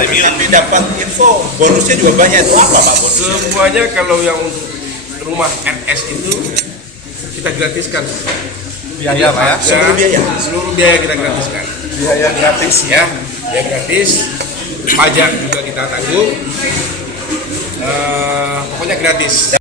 Tapi dapat info bonusnya juga banyak. Itu apa Pak bonusnya? Semuanya kalau yang untuk rumah RS itu kita gratiskan. Biaya Pak ya? Seluruh biaya kita gratiskan. Biaya gratis Ya, biaya gratis. Pajak juga kita tanggung. Pokoknya gratis.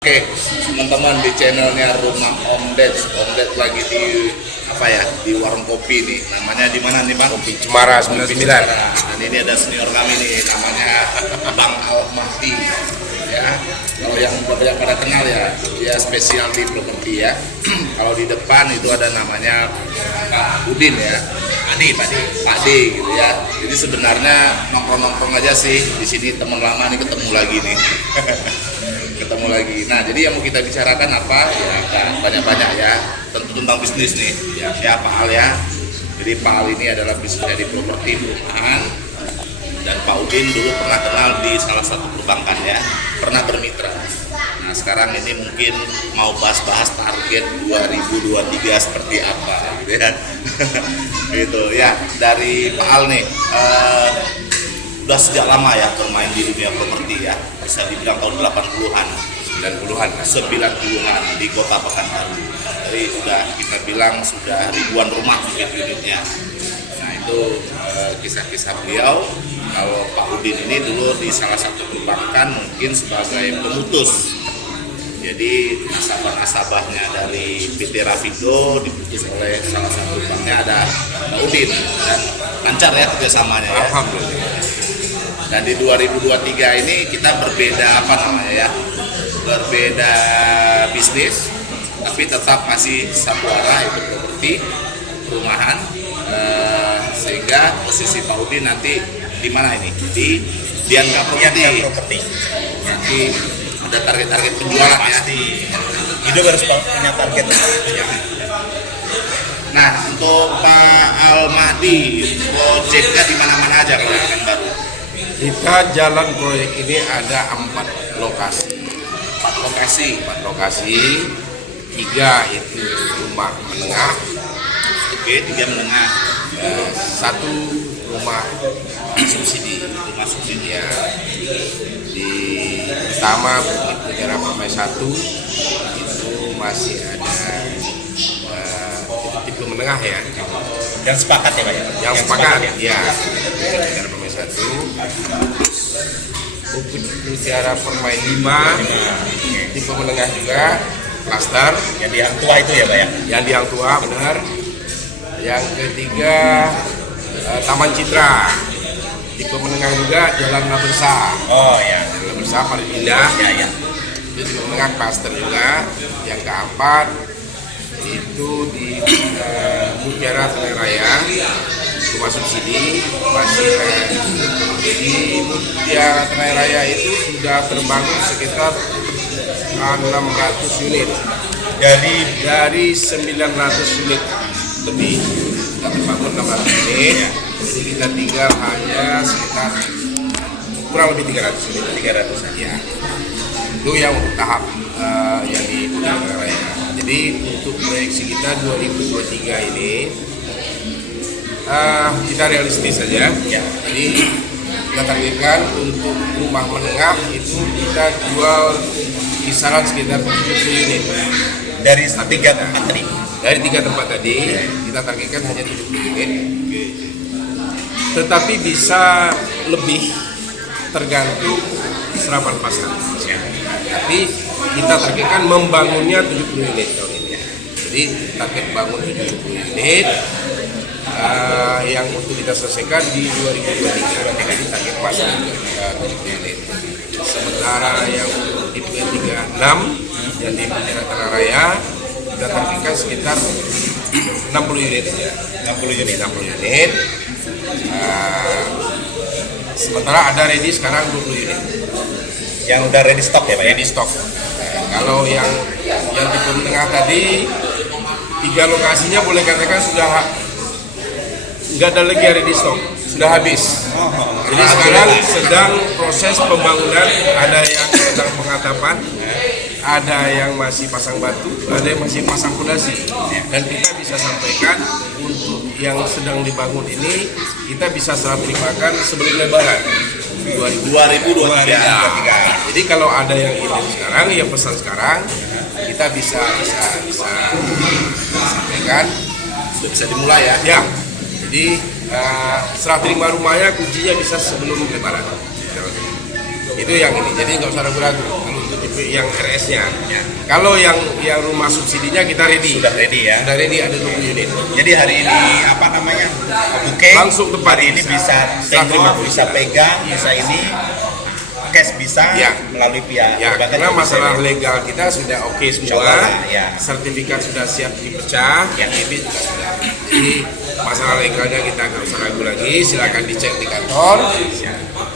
Oke, teman-teman di channelnya Rumah Om Ded lagi di apa ya, di warung kopi nih. Namanya di mana nih Bang? Kopi Cemara 99. Dan ini ada senior kami nih, namanya Bang Al-Mahdi. Ya, kalau yang banyak pada kenal ya, dia spesial di properti ya. Kalau di depan itu ada namanya Pak Udin ya. Pak D gitu ya. Jadi sebenarnya nongkrong-nongkrong aja sih di sini, teman lama nih ketemu lagi nih. Ketemu lagi. Nah, jadi yang mau kita bicarakan apa? Ya, banyak-banyak ya. Tentu tentang bisnis nih. Ya, Pak Al ya. Jadi Pak Al ini adalah bisnisnya di properti perumahan. Dan Pak Udin dulu pernah kenal di salah satu perbankan ya. Pernah bermitra. Nah, sekarang ini mungkin mau bahas-bahas target 2023 seperti apa gitu ya. Gitu ya. Dari Pak Al nih, udah sejak lama ya bermain di dunia properti ya, bisa dibilang tahun 80-an 90-an di kota Pekanbaru. Jadi udah kita bilang sudah ribuan rumah mungkin unitnya. Nah itu kisah-kisah beliau. Kalau Pak Udin ini dulu di salah satu perbankan mungkin sebagai pemutus. Jadi nasabah-nasabahnya dari PT Rafindo diputus oleh salah satu banknya ada Pak Udin, dan lancar ya kerjasamanya ya. Alhamdulillah. Dan di 2023 ini kita berbeda apa namanya ya, berbeda bisnis, tapi tetap masih satu arah, itu properti perumahan. Sehingga posisi Pak Udin nanti di mana ini? Di Dianka Properti. Nanti ada target-target penjualan ya. Hidup harus punya target. Ya. Nah, untuk Pak Al-Mahdi, proyeknya di mana-mana aja kalau yang baru. Kita jalan proyek ini ada 4 lokasi. 4 lokasi. 3 itu rumah menengah. Oke, 3 menengah. 1 rumah subsidi. Ya. Di pertama Bukit Mutiara Permai 1 itu masih ada tipe menengah ya. Yang sepakat ya Pak ya? Yang sepakat ya. Bukit Mutiara Permai 1. Bukit Mutiara Permai 5 tipe menengah juga, klaster. Yang di Hang Tua itu ya Pak ya? Yang di Hang Tua benar. Yang ketiga Taman Citra, tipe menengah juga, Jalan Labersa. Oh ya. Jalan Labersa paling indah. Ya. Itu tipe menengah, klaster juga. Yang keempat itu di Mutiara Tengah Raya, rumah subsidi masih di Mutiara Tengah Raya itu sudah terbangun sekitar 600 unit dari 900 unit lebih sudah terbangun 600 unit. Jadi kita tinggal hanya sekitar kurang lebih 300 unit. 300 ya. Itu yang untuk tahap yang di Mutiara Tengah Raya. Jadi untuk proyeksi kita 2023 ini kita realistis saja ya. Jadi kita targetkan untuk rumah menengah itu kita jual kisaran sekitar 70 unit dari 3 tempat tadi. Dari 3 tempat tadi kita targetkan hanya 70 unit. Tetapi bisa lebih tergantung serapan pasar. Tapi kita targetkan membangunnya 70 unit tahun ini. Jadi target bangun 70 unit. Yang untuk kita selesaikan di 2023. Jadi target pasar juga 70 unit. Sementara yang untuk tipe 36 yang di Mutiara Tengah Raya kita targetkan sekitar 60 unit saja. 60 unit. Sementara ada ready sekarang 20 unit. Yang udah ready stock ya Pak ya? Ready stock. Nah, kalau yang tipe tengah tadi 3 lokasinya boleh katakan sudah nggak ada lagi yang ready stock, sudah habis. Jadi sekarang sedang proses pembangunan, ada yang sedang pengatapan, ada yang masih pasang batu, ada yang masih pasang fondasi. Dan kita bisa sampaikan untuk yang sedang dibangun ini kita bisa serah terimakan sebelum Lebaran 2023. Jadi kalau ada yang ingin sekarang, yang pesan sekarang, kita bisa sampaikan Sudah bisa dimulai ya. ya. Jadi serah terima rumahnya kuncinya bisa sebelum Lebaran. Itu yang ini. Jadi nggak usah ragu-ragu kalau untuk tipe yang RS-nya. Kalau yang rumah subsidinya kita ready. Sudah ready ya? Sudah ready, ada 20 unit. Jadi hari ini apa namanya? Booking Langsung tepat. hari ini bisa terima, bisa pegang, bisa ini cash bisa Ya. melalui pihak Ya, perbankan karena juga bisa masalah ya? legal kita sudah oke semua, Insyaallah, ya. sertifikat sudah siap dipecah, Ya. EB juga sudah. Jadi masalah legalnya kita nggak usah ragu lagi, silakan dicek di kantor.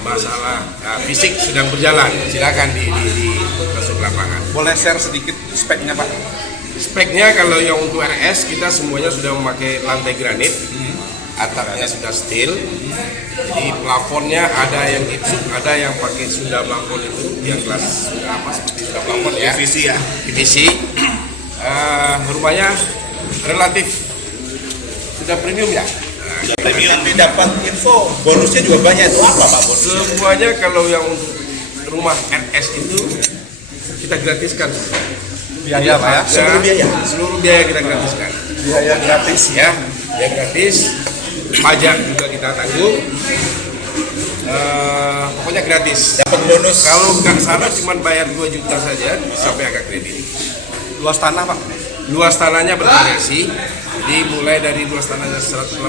Masalah fisik sedang berjalan, silakan di masuk lapangan. Boleh share sedikit speknya Pak? Speknya kalau yang untuk RS kita semuanya sudah memakai lantai granit, atapnya sudah steel. Jadi plafonnya ada yang gipsum, ada yang pakai Sunda plafon itu, yang kelas seperti Sunda plafon ya. PVC ya. PVC. Rumahnya relatif sudah premium ya. Tapi dapat info bonusnya juga banyak. Itu apa Pak bonus? Semuanya kalau yang untuk rumah RS itu kita gratiskan. Biaya Pak ya? Seluruh biaya? Seluruh biaya kita gratiskan. Biaya gratis. Ya, biaya gratis. Pajak juga kita tanggung. Pokoknya gratis. Dapat bonus. Kalau nggak salah cuma bayar 2 juta saja sampai agak kredit. Luas tanah Pak? Luas tanahnya bervariasi. Jadi mulai dari luas tanahnya 118,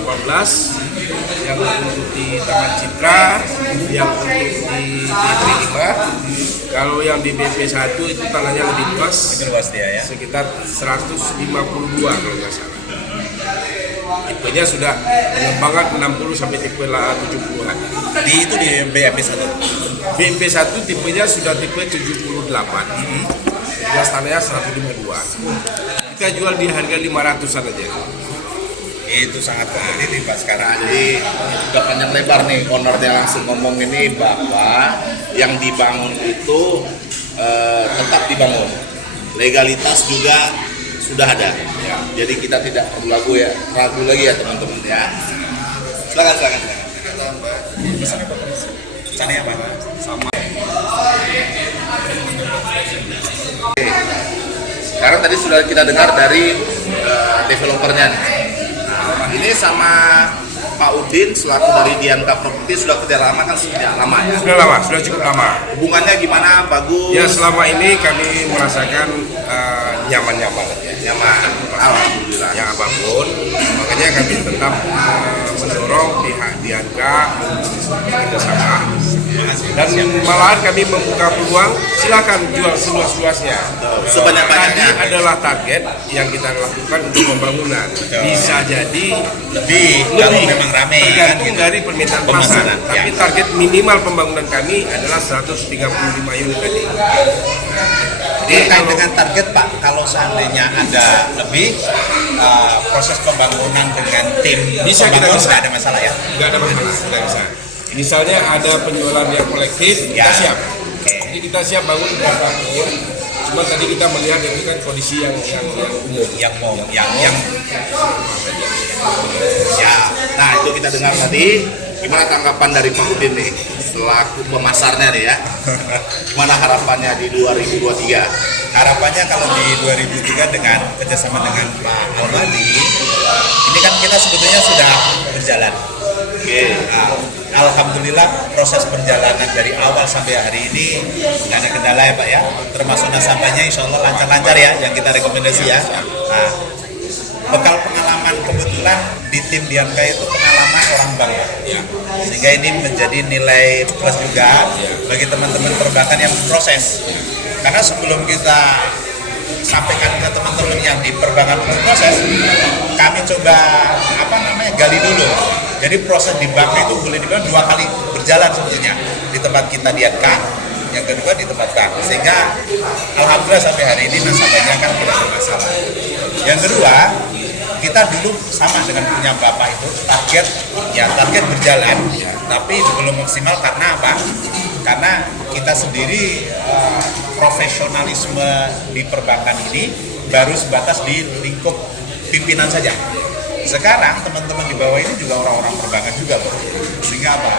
yang untuk di Taman Citra, yang untuk di D5. Kalau yang di BP1 itu tanahnya lebih luas, Itu luas dia ya. sekitar 152 kalau nggak salah. Tipenya sudah pengembangan 60 sampai tipe 70-an. Itu di BMP 1. BP1 tipenya sudah tipe 78. Luas tanahnya 152. Kita jual di harga 500-an aja. Itu sangat kompetitif Pak sekarang. Jadi udah panjang lebar nih, ownernya langsung ngomong ini bahwa yang dibangun itu tetap dibangun, legalitas juga sudah ada. Ya. Jadi kita tidak perlu ragu lagi ya teman-teman ya. Silakan. Sana ya Pak. Sekarang tadi sudah kita dengar dari developernya nih. Ini sama Pak Udin selaku dari Dianka Property sudah kerja lama kan sejak lama ya. Sudah lama, sudah cukup lama. Hubungannya gimana? Bagus. Ya selama ini kami merasakan nyaman-nyaman. Nyaman. Alhamdulillah. Yang apapun, makanya kami tetap mendorong pihak Dianka kerjasama. Dan malahan kami membuka peluang, silakan jual seluas-luasnya. Sebanyak-banyaknya. Tadi adalah target yang kita lakukan untuk pembangunan. Bisa jadi Lebih kalau memang rame kan tergantung gitu. dari permintaan pasar. Pemesanan, Tapi ya. target minimal pembangunan kami adalah 135 unit tadi. Jadi Terkait dengan target Pak, kalau seandainya ada lebih proses pembangunan dengan tim Bisa kita pembangun bisa. nggak ada masalah ya? nggak ada masalah, kita bisa. Misalnya ada penjualan yang kolektif, kita Ya. siap. Oke. Jadi kita siap bangun berapapun. Cuma tadi kita melihat itu kan kondisi yang umum. Yang Ya. Nah itu kita dengar tadi. Gimana tanggapan dari Pak Udin nih selaku pemasarnya nih ya? Gimana harapannya di 2023? harapannya kalau di 2003 dengan kerjasama dengan Pak Orladi, ini kan kita sebetulnya sudah berjalan. Oke. Nah, alhamdulillah proses perjalanan dari awal sampai hari ini nggak ada kendala ya Pak ya. Termasuk nasabahnya insya Allah lancar-lancar ya yang kita rekomendasi ya. Nah, bekal pengalaman kebetulan di tim Dianka itu pengalaman orang bank Pak. Sehingga ini menjadi nilai plus juga bagi teman-teman perbankan yang proses. Karena sebelum kita sampaikan ke teman-teman yang di perbankan proses, kami coba gali dulu. Jadi proses di bank itu boleh dibilang 2 kali berjalan sebetulnya di tempat kita di NK, yang kedua di tempat bank, sehingga alhamdulillah sampai hari ini nasabahnya kan tidak bermasalah. Yang kedua, kita dulu sama dengan punya bapak itu target berjalan, tapi belum maksimal karena apa? Karena kita sendiri profesionalisme di perbankan ini baru sebatas di lingkup pimpinan saja. Sekarang teman-teman di bawah ini juga orang-orang perbankan juga loh. Sehingga apa?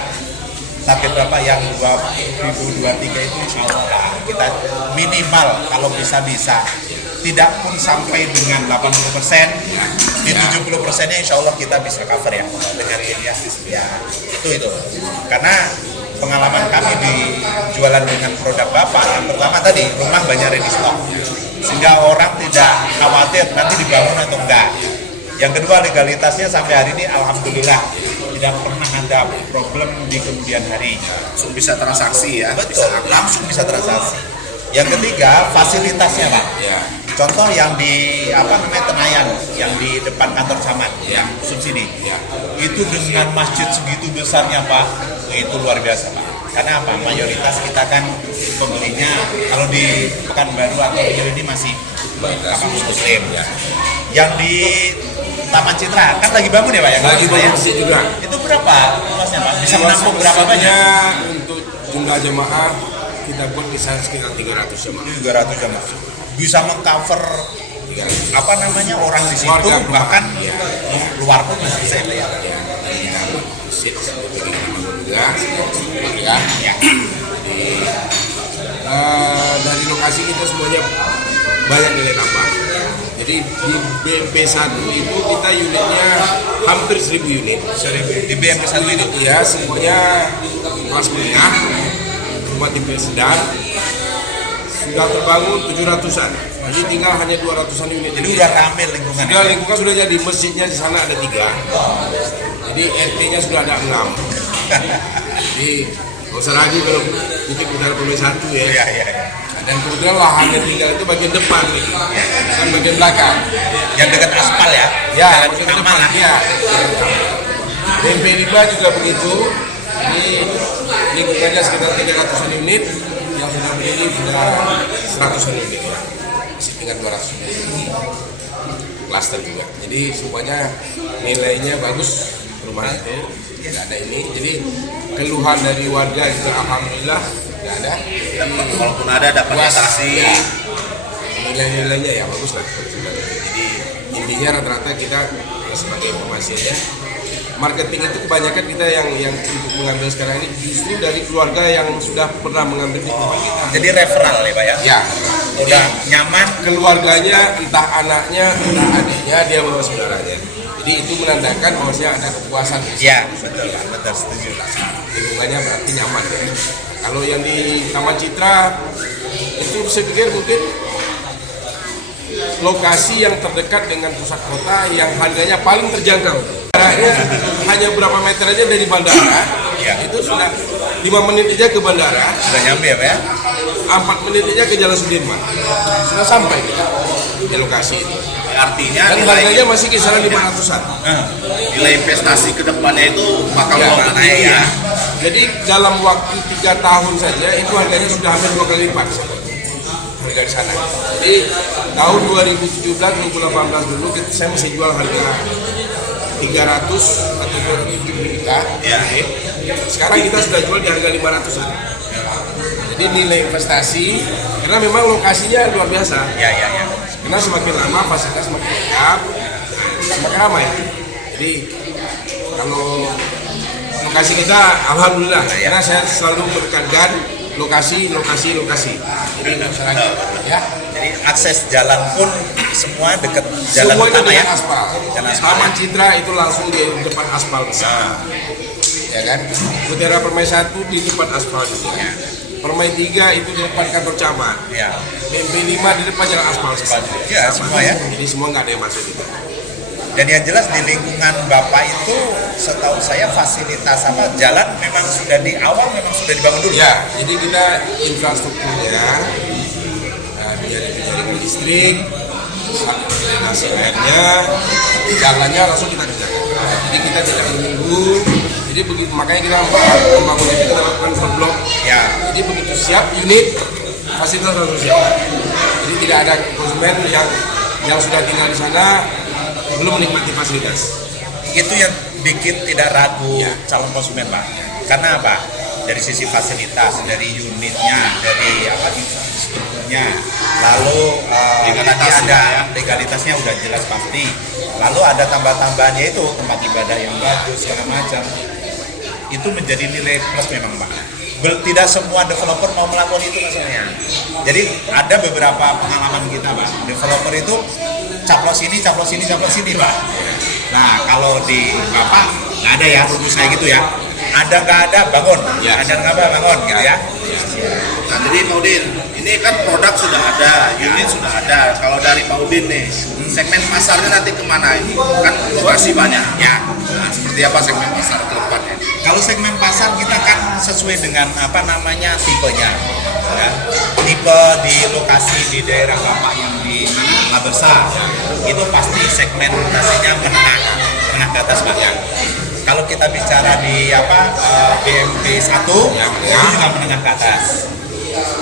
Target berapa yang 2023 itu insya Allah lah. Kita minimal kalau bisa-bisa tidak pun sampai dengan 80%, di 70%-nya insya Allah kita bisa cover ya dengan ini ya. Ya itu. Karena pengalaman kami di jualan dengan produk Bapak, yang pertama tadi rumah banyak ready stock, sehingga orang tidak khawatir nanti dibangun atau enggak. Yang kedua, legalitasnya sampai hari ini alhamdulillah tidak pernah ada problem di kemudian hari. Langsung bisa transaksi ya. Betul, langsung bisa transaksi. Yang ketiga, fasilitasnya Pak. Ya. Contoh yang di Tenayan, yang di depan kantor camat, yang subsidi. Ya. Itu dengan masjid segitu besarnya Pak, itu luar biasa Pak. Karena apa? Mayoritas kita kan pembelinya kalau di Pekanbaru atau ini masih muslim. Ya. Yang di Taman Citra kan lagi bangun ya Pak ya? Lagi bangun masih juga. Itu berapa luasnya Pak? Bisa menampung berapa banyak? Untuk jumlah jemaah kita buat kisaran sekitar 300 jemaah. 300 jemaah. Bisa mengcover orang di situ, Warga bahkan ya. luar pun masih bisa ya. Kita visit seperti juga ya. Dari lokasi kita semuanya banyak nilai tambah. Jadi di BMP 1 itu kita unitnya hampir 1000 unit. Di BMP 1 itu Ya, semuanya kelas menengah, rumah tipe sedang, sudah terbangun 700-an. Jadi tinggal hanya 200-an unit. jadi udah rame lingkungan. Sudah lingkungan sudah jadi, masjidnya di sana ada 3. Jadi RT-nya sudah ada 6. Jadi nggak usah ragu kalau Bukit Utara Permai 1 ya. Iya. Dan kebetulan lahannya tinggal itu bagian depan nih, bukan bagian belakang. Yang dekat aspal ya. Ya, Jalan bagian utama depan lah. ya. BMP 5 juga begitu. Ini lingkungannya sekitar 300-an unit, yang sudah berdiri sudah 100-an unit. Masih tinggal 200 unit. Cluster juga. Jadi semuanya nilainya bagus rumah itu. Tidak ada ini. Jadi keluhan dari warga juga alhamdulillah tidak ada. Walaupun ada dapat Puas. transaksi. Ya. Nilai-nilainya ya bagus lah. Jadi intinya rata-rata kita sebagai informasi aja, marketing itu kebanyakan kita yang untuk mengambil sekarang ini justru dari keluarga yang sudah pernah mengambil di tempat kita. Jadi referral ya Pak ya. Ya, Udah nyaman. keluarganya, entah anaknya, entah adiknya, dia bawa saudaranya. Jadi itu menandakan bahwasanya ada kepuasan. Ya, betul setuju. Lingkungannya berarti nyaman ya. Kalau yang di Taman Citra itu saya pikir mungkin lokasi yang terdekat dengan pusat kota yang harganya paling terjangkau. Jaraknya hanya berapa meter aja dari bandara. Ya. Itu sudah 5 menit aja ke bandara, Sudah nyampe ya Pak ya. 4 menit aja ke Jalan Sudirman. Sudah sampai di lokasi itu. Artinya Dan harganya masih kisaran 500-an. nilai investasi ke depannya itu bakal Ya, naik ya. Jadi dalam waktu 3 tahun saja itu harganya sudah hampir 2 kali lipat harga di sana. Jadi tahun 2017-2018 dulu saya masih jual harga 300 atau 270 juta. Ya. Sekarang kita sudah jual di harga 500-an. Jadi nilai investasi karena memang lokasinya luar biasa. Ya. Karena semakin lama fasilitas semakin lengkap, semakin ramai. Jadi kalau lokasi kita alhamdulillah, karena saya selalu menekankan lokasi. Jadi masyarakat ya. Jadi akses jalan pun semua dekat jalan Semuanya utama ya. dengan aspal. Jalan aspal. Taman Citra itu langsung di depan aspal besar. Ya kan? Mutiara Permai 1 di depan aspal juga. Permai 3 itu di depan kantor camat. Ya. BMP 5 di depan jalan aspal. Ya, semua ya. Jadi semua nggak ada yang masuk itu. Dan yang jelas di lingkungan Bapak itu setahu saya fasilitas jalan memang sudah di awal memang sudah dibangun dulu. Ya, jadi kita infrastrukturnya dari jaringan listrik, drainase airnya, jalannya langsung kita kerjakan. Jadi kita tidak menunggu. Jadi Jadi begitu, makanya kita membangun itu kita lakukan per blok. Ya. Jadi begitu siap unit, fasilitas langsung siap. Jadi tidak ada konsumen yang sudah tinggal di sana belum menikmati fasilitas. Itu yang bikin tidak ragu Ya. calon konsumen, Pak. Karena apa? Dari sisi fasilitas, dari unitnya, dari infrastrukturnya, lalu nanti ada legalitasnya udah jelas pasti. Lalu ada tambah-tambahannya itu tempat ibadah yang bagus segala macam. Itu menjadi nilai plus memang, Pak. Tidak semua developer mau melakukan itu maksudnya. Jadi ada beberapa pengalaman kita, Pak. Developer itu caplos ini, Pak. Nah, kalau di apa nggak ada ya rumus kayak gitu ya. Ada nggak ada bangun, Ya. ada nggak ada bangun gitu ya. Nah, jadi Pak Udin, ini kan produk sudah ada, unit sudah ada. Kalau dari Pak Udin nih, segmen pasarnya nanti kemana ini? Kan lokasi banyak. Ya. Nah, seperti apa segmen pasar ke depannya? Kalau segmen pasar kita kan sesuai dengan apa namanya tipenya. Ya. Tipe di lokasi di daerah Bapak yang di Labersa itu pasti segmentasinya menengah ke atas, Pak. Ya. Kalau kita bicara di apa BMP 1 itu juga menengah ke atas.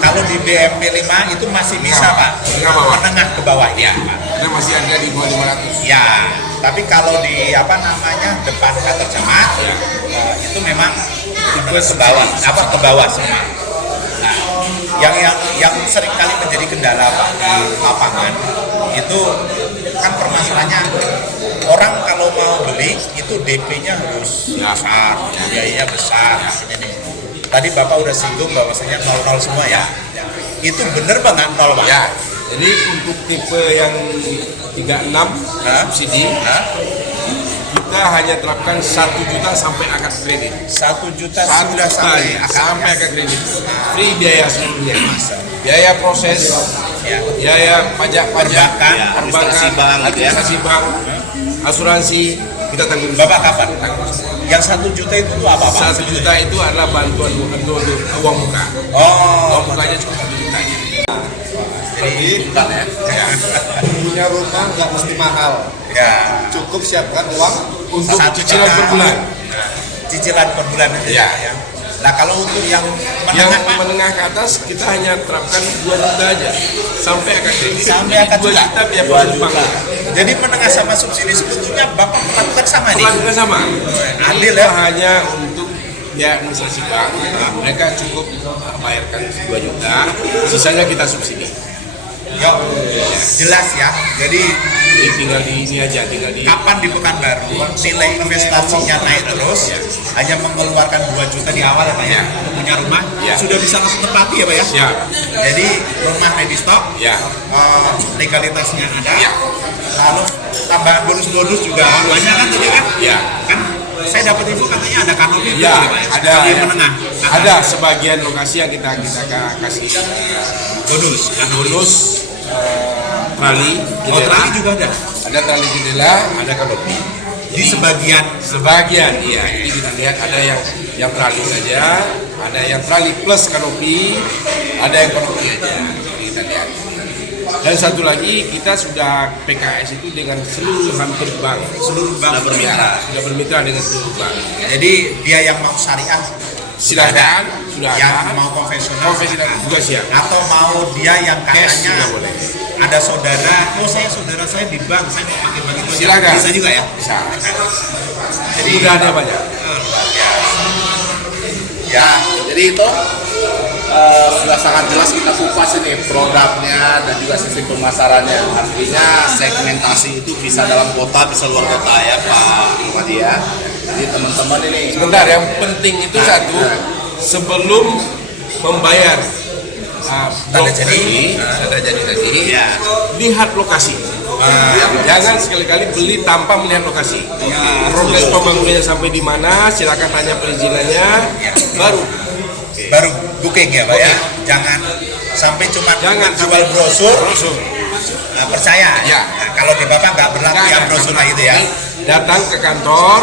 Kalau di BMP 5 itu masih bisa, Pak. Menengah ke bawah ya, Pak. Kita masih ada di bawah 500. Ya, tapi kalau di apa namanya depan kantor camat itu memang ke bawah, ke bawah semua. Nah, yang sering kali menjadi kendala, Pak, di lapangan itu kan permasalahannya orang kalau mau beli itu DP-nya harus besar, biayanya besar. Ini. Tadi Bapak udah singgung bahwasanya 0-0 semua ya. Itu bener banget 0, Pak? Ya. Jadi untuk tipe yang 36 subsidi, kita hanya terapkan 1 juta sampai akad kredit. 1 juta sudah sampai akad kredit. Free biaya seluruhnya. Biaya proses, biaya pajak, Perbankan, administrasi bank gitu ya. administrasi bank, asuransi kita tanggung. Bapak kapan? Yang 1 juta itu apa, Pak? 1 juta itu adalah bantuan untuk uang muka. Oh, Uang mukanya cuma 1 juta aja. Jadi punya rumah nggak mesti mahal, ya. cukup siapkan uang. Untuk 1 cicilan juta. per bulan. Cicilan per bulan itu Ya. ya. Nah, kalau untuk yang Yang menengah, Pak, menengah ke atas kita hanya terapkan 2 juta aja sampai akad kredit. Sampai akad 2 juta. juta biaya proses bank. jadi menengah sama subsidi sebetulnya Bapak melakukan sama nih. Perlakukan sama. Adil Itu ya. hanya untuk biaya administrasi bank. Mereka cukup bayarkan 2 juta, sisanya kita subsidi. Yo, jelas ya. Jadi Jadi tinggal di ini aja, tinggal di kapan di Pekanbaru nilai investasinya naik terus, hanya mengeluarkan 2 juta di awal ya, Pak ya, punya rumah Ya. sudah bisa langsung tempati ya, Pak ya. siap. Jadi rumah ready stock, Ya. legalitasnya ada, Ya. lalu tambahan bonus-bonus juga banyak kan tadi kan? Ya. Kan saya dapat info katanya ada kanopi itu Ya, ya, Pak ya? ada Kanopi menengah. ada sebagian lokasi yang kita kasih Bonus. bonus trali Oh, jendela. trali juga ada Trali jendela, ada kanopi. di sebagian. Sebagian, iya. Jadi kita lihat ada yang trali saja, ada yang trali plus kanopi, ada yang kanopi aja. Jadi kita lihat. Dan satu lagi kita sudah PKS itu dengan seluruh hampir bank. Seluruh bank bermitra. Sudah bermitra dengan seluruh bank. Jadi dia yang mau syariah Silakan, sudah yang ada. mau konvensional Konvensional juga siap. atau mau dia yang Cash katanya juga boleh. ada saudara, saudara saya di bank, saya mau pakai bank itu aja. Silakan. Bisa juga ya. Bisa. Jadi Sudah ada banyak. Ya, jadi itu sudah sangat jelas kita kupas ini produknya dan juga sistem pemasarannya. Artinya segmentasi itu bisa dalam kota, bisa luar kota ya Pak Ahmadi ya. Jadi teman-teman ini Sebentar, yang penting itu satu, sebelum membayar Tanda blok jadi. tanda jadi tadi, Ya. lihat lokasi. Jangan sekali-kali beli tanpa melihat lokasi. Progres pembangunannya sampai di mana, silakan tanya perizinannya, baru booking ya, Pak ya. Jangan sampai cuma Jangan jual brosur, langsung. percaya. Ya. Nah, kalau di Bapak nggak berlaku Jangan, yang brosur itu ya. Datang ke kantor,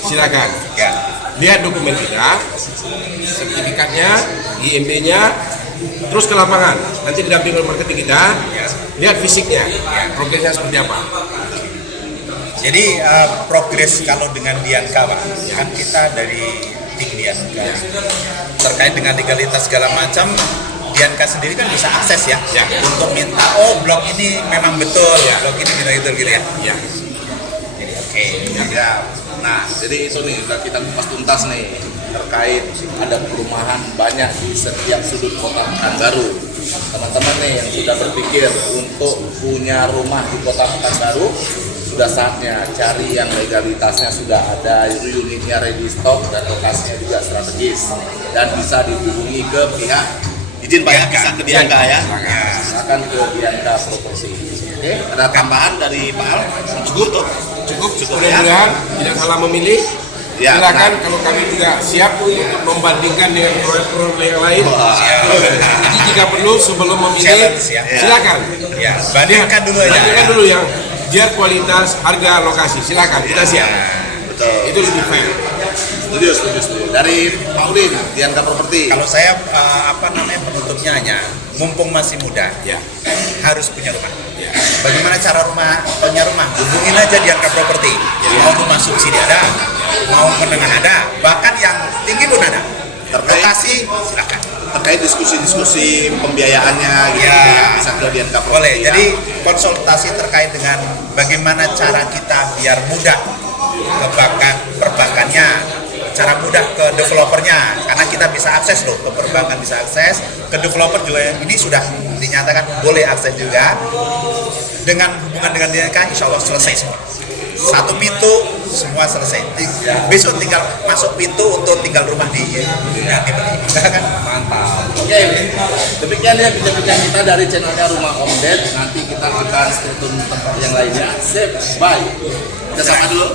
silakan. Ya. Lihat dokumen kita, sertifikatnya, IMB-nya, terus ke lapangan. Nanti didampingi oleh marketing kita, lihat fisiknya, progresnya seperti apa. Jadi progres kalau dengan Dianka Pak, kan kita dari tim Dianka terkait dengan legalitas segala macam, Dianka sendiri kan bisa akses ya, untuk minta blok ini memang betul, blok ini betul gitu ya. Jadi oke. Ya. Nah, jadi itu nih udah kita kupas tuntas nih terkait ada perumahan banyak di setiap sudut kota Pekanbaru. Teman-teman nih yang sudah berpikir untuk punya rumah di kota Pekanbaru, sudah saatnya cari yang legalitasnya sudah ada, unitnya ready stock dan lokasinya juga strategis dan bisa dihubungi ke pihak izin Pak ya, bisa ke Dianka ya. Silakan ke Dianka Property. Oke, ada tambahan dari Pak Al? Cukup tuh. Cukup ya. Mudah-mudahan tidak salah memilih. Ya, Silakan kalau kami juga siap untuk membandingkan dengan proyek-proyek yang lain. Jadi jika perlu sebelum memilih, Challenge, ya. silakan. Ya, bandingkan dulu aja. Bandingkan dulu yang biar kualitas, harga, lokasi. Silakan, kita siap. Betul. Itu lebih fair. Setuju. Dari Pak Udin, Dianka Property. Kalau saya penutupnya hanya mumpung masih muda, Ya. harus punya rumah. Bagaimana cara punya rumah? Hubungin aja Dianka Property. Mau rumah subsidi ada, mau menengah ada, bahkan yang tinggi pun ada. Lokasi silakan. Terkait diskusi-diskusi pembiayaannya gitu Ya. bisa ke Dianka Property. Boleh. ya. Jadi konsultasi terkait dengan bagaimana cara kita biar mudah ke perbankannya, cara mudah ke developernya, karena kita bisa akses loh, ke perbankan bisa akses, ke developer juga ini sudah dinyatakan boleh akses juga. Dengan hubungan dengan Dianka, insya Allah selesai semua. Satu pintu semua selesai. Besok tinggal masuk pintu untuk tinggal rumah di yang dibeli. Kan? Mantap. Oke, demikian ya bincang-bincang kita dari channelnya Rumah Om Ded. Nanti kita akan stay tune tempat yang lainnya. Sip, bye. Kita sama dulu.